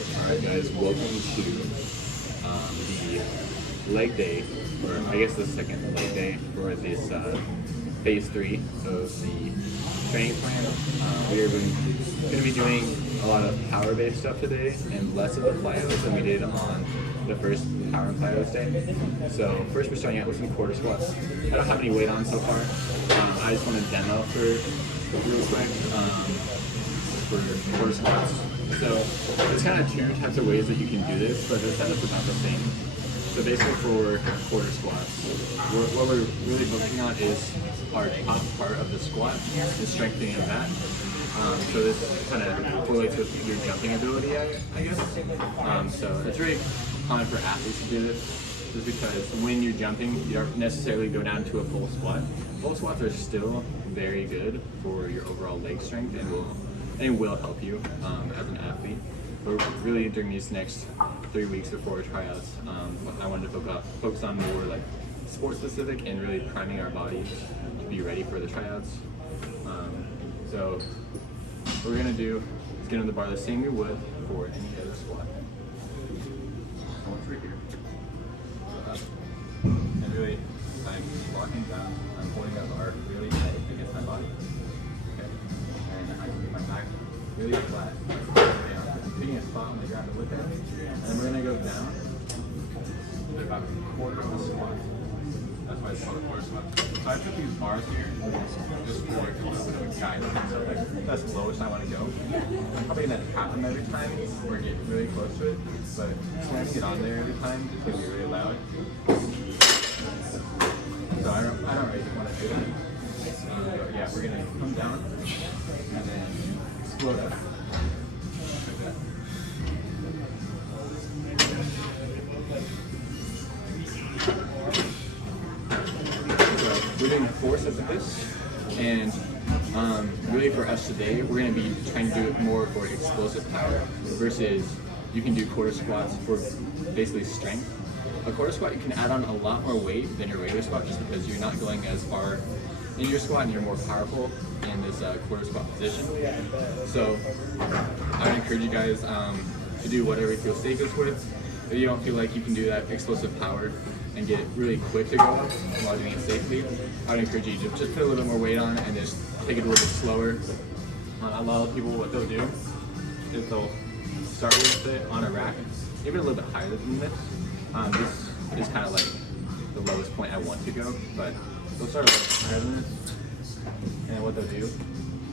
Alright guys, welcome to the leg day, or I guess the second leg day for this phase 3 of the training plan. We are going to be doing a lot of power-based stuff today and less of the plyos than we did on the first power and plyos day. So first we're starting out with some quarter squats. I don't have any weight on so far. I just want to demo for real quick for quarter squats. So there's kind of two types of ways that you can do this, but the setup's about the same. So basically for quarter squats, what we're really focusing on is our top part of the squat and strengthening of that. So this kind of correlates with your jumping ability, I guess. So it's really common for athletes to do this, just because when you're jumping, you don't necessarily go down to a full squat. Full squats are still very good for your overall leg strength and will help you as an athlete. But really during these next 3 weeks before tryouts, I wanted to focus on more like sport specific and really priming our bodies to be ready for the tryouts. So what we're gonna do is get on the bar the same we would for any other squat. Once we're here, go up, and really I'm locking down. I'm holding that bar really tight against my body. Okay, and I can get my back really flat. Picking a spot on the ground to look at, and we're gonna go down to about a quarter of the squat. That's why it's called a quarter squat. So I put these bars here just for a little bit of guidance. So like, that's the lowest I want to go. I'm probably gonna tap them every time or get really close to it, but slamming it on there every time is gonna be really loud. So I don't really want to do that. But yeah, we're gonna come down and then explode up. We're doing 4 sets of this, and really for us today, we're going to be trying to do it more for explosive power versus you can do quarter squats for basically strength. A quarter squat, you can add on a lot more weight than your regular squat just because you're not going as far in your squat and you're more powerful in this quarter squat position. So I would encourage you guys to do whatever you feel safest with. If you don't feel like you can do that explosive power and get really quick to go up while doing it safely, I would encourage you to just put a little bit more weight on and just take it a little bit slower. A lot of people, what they'll do is they'll start with it on a rack, maybe a little bit higher than this. This is kind of like the lowest point I want to go, but they'll start a little higher than this. And what they'll do,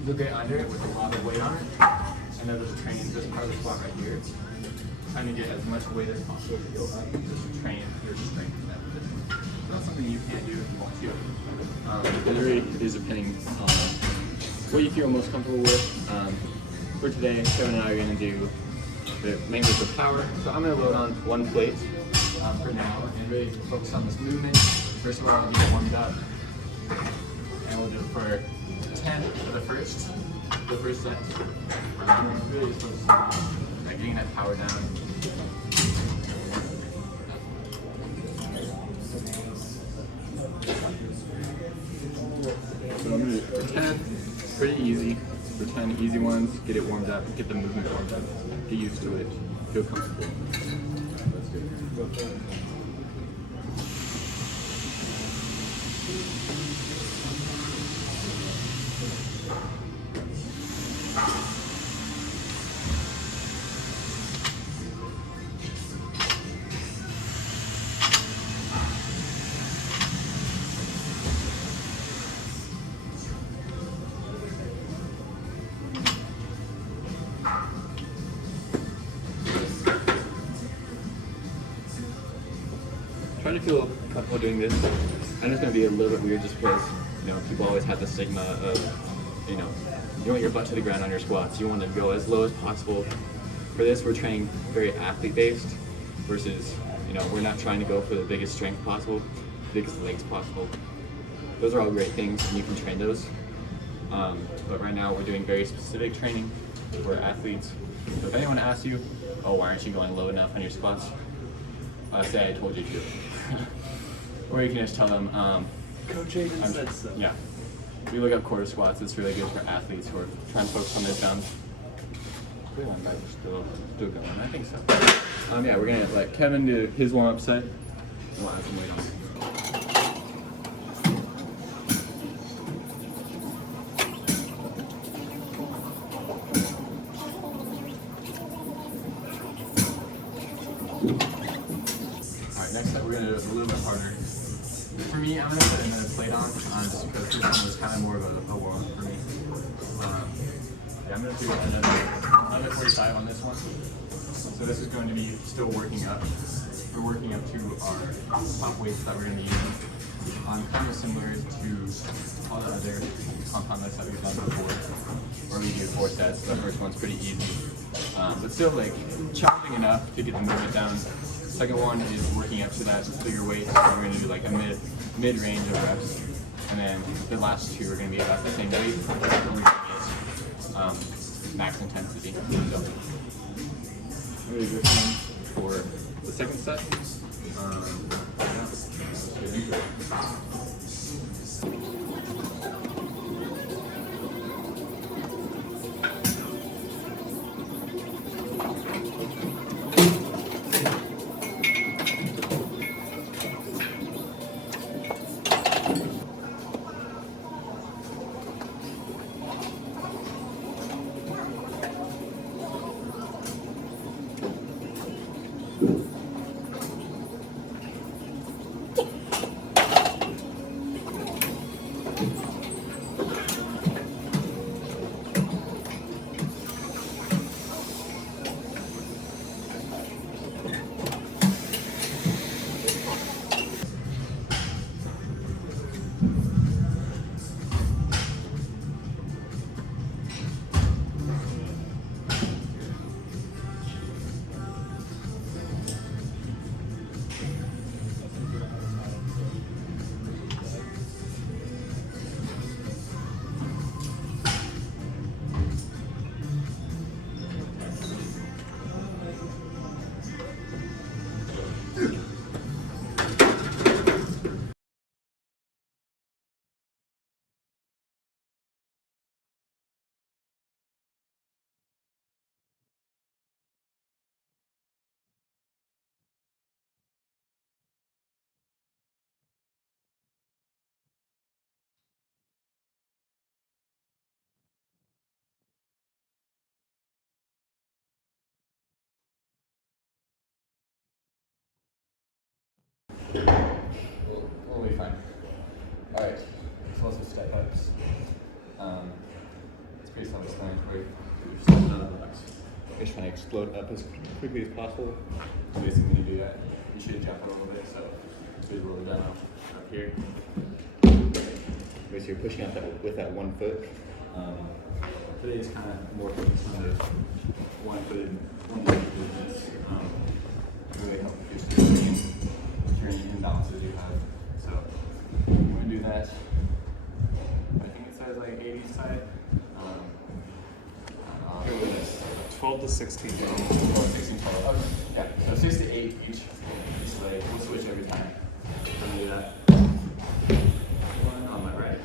they'll get under it with a lot of weight on it, and they'll just train this part of the squat right here. Trying to get as much weight as possible to go up, just to train your strength in that position. It's not something you can't do if you want to. It really is depending on what you feel most comfortable with. For today, Kevin and I are going to do mainly for power. So I'm going to load on 1 plate for now and really focus on this movement. First of all, I'll get warmed up, and we'll do it for 10 for the first set. Really just focus on getting that power down. So I'm going to do it for 10, pretty easy. For 10 easy ones, get it warmed up, get the movement warmed up, get used to it, feel comfortable. Let's do it. Trying to feel comfortable doing this. I know it's going to be a little bit weird just because, people always have the stigma of, you want your butt to the ground on your squats. You want to go as low as possible. For this, we're training very athlete-based versus, we're not trying to go for the biggest strength possible, biggest legs possible. Those are all great things and you can train those. But right now we're doing very specific training for athletes. So if anyone asks you, why aren't you going low enough on your squats? Say I told you to. Or you can just tell them, Coach Aiden said so. Yeah. We look up quarter squats. It's really good for athletes who are trying to focus on their jumps. hopefully my guys are still going. I think so. Yeah, we're gonna let Kevin do his warm-up set. We'll have some weight on. Alright, next up we're gonna do it a little bit harder. For me, I'm gonna put another plate on just because this one was kind of more of a warm-up for me. Yeah, I'm gonna do another 45 on this one. So this is going to be still working up. We're working up to our top weights that we're gonna be using. Kind of similar to all the other compound lifts that we've done before, where we do 4 sets. The first one's pretty easy, but still like challenging enough to get the movement down. Second one is working up to that bigger weight. So we're gonna do like a mid-range of reps, and then the last 2 are gonna be about the same weight. Max intensity. So, really good one for the second set. We'll be fine. Alright, explosive step ups. It's pretty self-explanatory. You're stepping on the box. You're just trying to explode up as quickly as possible. So basically when you do that, you should jump a little bit, so please roll it down up here. Basically you're pushing out with that 1 foot. Today is kind of more focused on the one-footed movements. Really help with your imbalances you have. So I'm going to do that. I think it says like 80 side. 12 to 16. 12 to 16 total. Okay. Yeah, so 6 to 8 each leg. We'll switch every time. I'm going to do that. One on my right.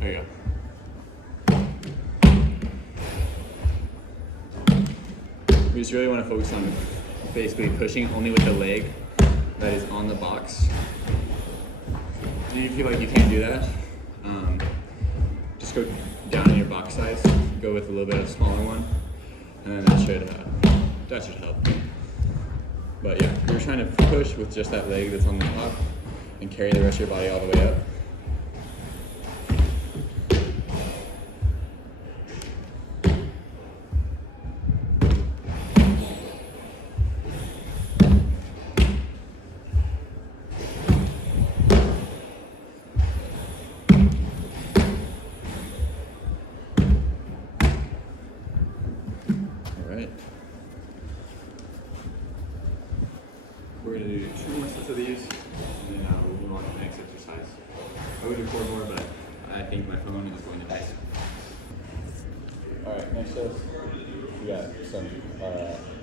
There you go. We just really want to focus on basically pushing only with the leg that is on the box. And if you feel like you can't do that, just go down in your box size. Go with a little bit of a smaller one, and then that should help. But yeah, you're trying to push with just that leg that's on the top and carry the rest of your body all the way up. We're gonna do 2 more sets of these, and then we'll move on to the next exercise. I would do 4 more, but I think my phone is going to die. All right, next up, we got some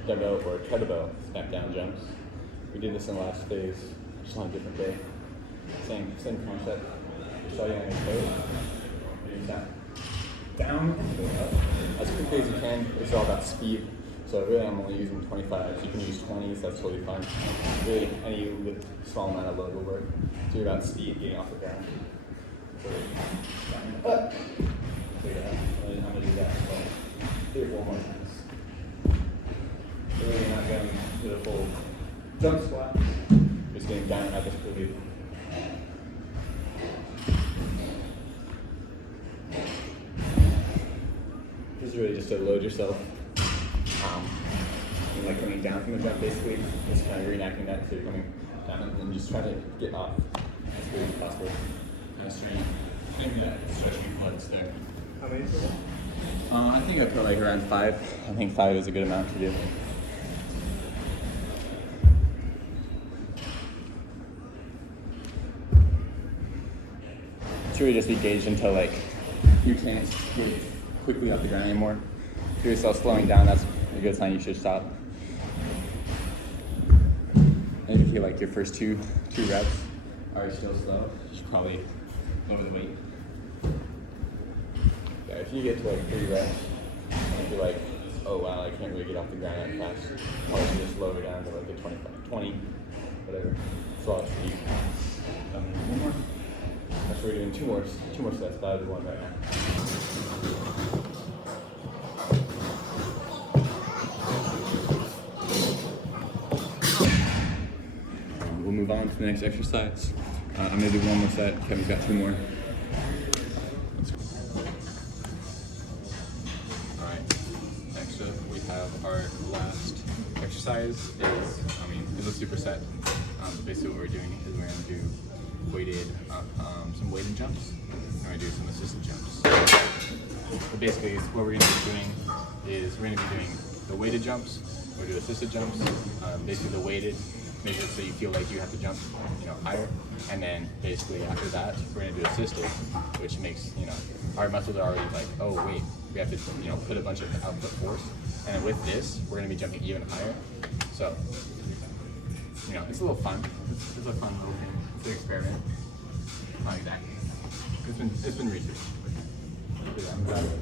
dumbbell or kettlebell snap down jumps. We did this in the last phase, just on a different day. Same concept. Starting on your toes, getting down and go up as quickly as you can. It's all about speed. So really, I'm only using 25s. You can use 20s. That's totally fine. Really, any small amount of load will work. So you're about speed getting off the ground. So down and up. So yeah, and I'm gonna do that 3 or 4 more times. Really, you're not going to the full jump squat. Just getting down at this quickly. This is really just to load yourself. And like coming down from the jump, basically, just kind of reenacting that. So you're coming down and then just try to get off as quickly as possible. Kind of stretching your legs there. How many is it? I think I put like around 5. I think 5 is a good amount to do. It's really just be gauged until like you can't get quickly off the ground anymore. If you're yourself slowing down, that's a good sign you should stop. And if you feel like your first two reps are still slow, you should probably lower the weight. Yeah, if you get to like 3 reps and you're like, oh wow, I can't really get off the ground that fast, probably should just lower down to like a 20, whatever. Slow speed. One more. That's we're doing 2 more sets. That would be one right now. We'll move on to the next exercise. I'm gonna do 1 more set. Kevin's got 2 more. All right. Next up, we have our last exercise. It's a superset. Basically, what we're doing is we're gonna do some weighted jumps. And we're gonna do some assisted jumps. But basically, what we're gonna be doing is we're gonna be doing the weighted jumps. We're gonna do assisted jumps. Basically, the weighted makes it so you feel like you have to jump, higher. And then basically after that, we're gonna do assisted, which makes, our muscles are already like, oh wait, we have to, put a bunch of output force. And then with this, we're gonna be jumping even higher. So, it's a little fun. It's a fun little thing. It's an experiment. Not exactly. It's been researched.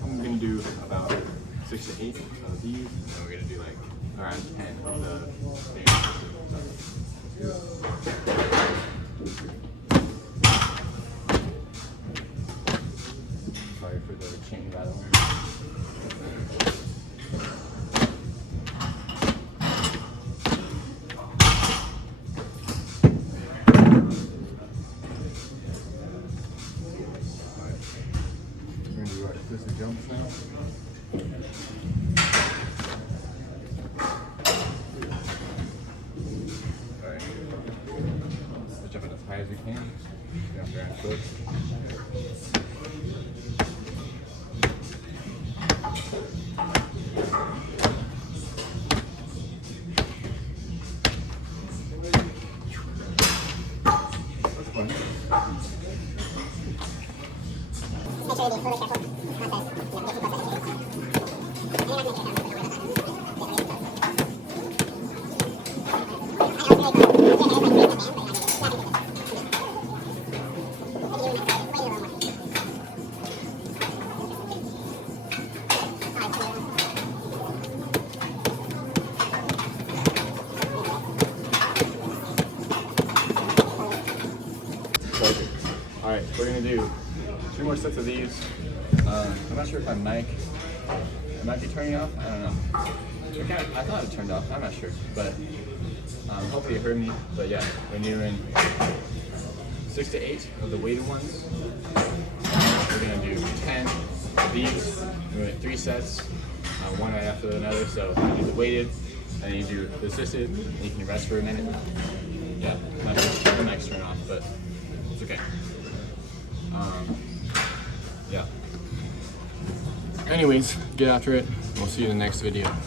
I'm gonna do about 6 to 8 of these, and then we're gonna do like around 10 of the things. Sorry for the chain rattling. We're gonna do our assisted jumps now. Jump it as high as we can. Jump around foot. That's fun. Make sure you be really careful. Alright, we're gonna do 2 more sets of these. I'm not sure if my mic might be turning off. I don't know. I thought it turned off. I'm not sure, but hopefully you heard me. But yeah, we're doing 6 to 8 of the weighted ones. We're gonna do 10 of these. We're doing 3 sets, one right after another. So you do the weighted, and then you do the assisted, and you can rest for a minute. Yeah, my mic's turned off, but it's okay. Yeah. Anyways, get after it. We'll see you in the next video.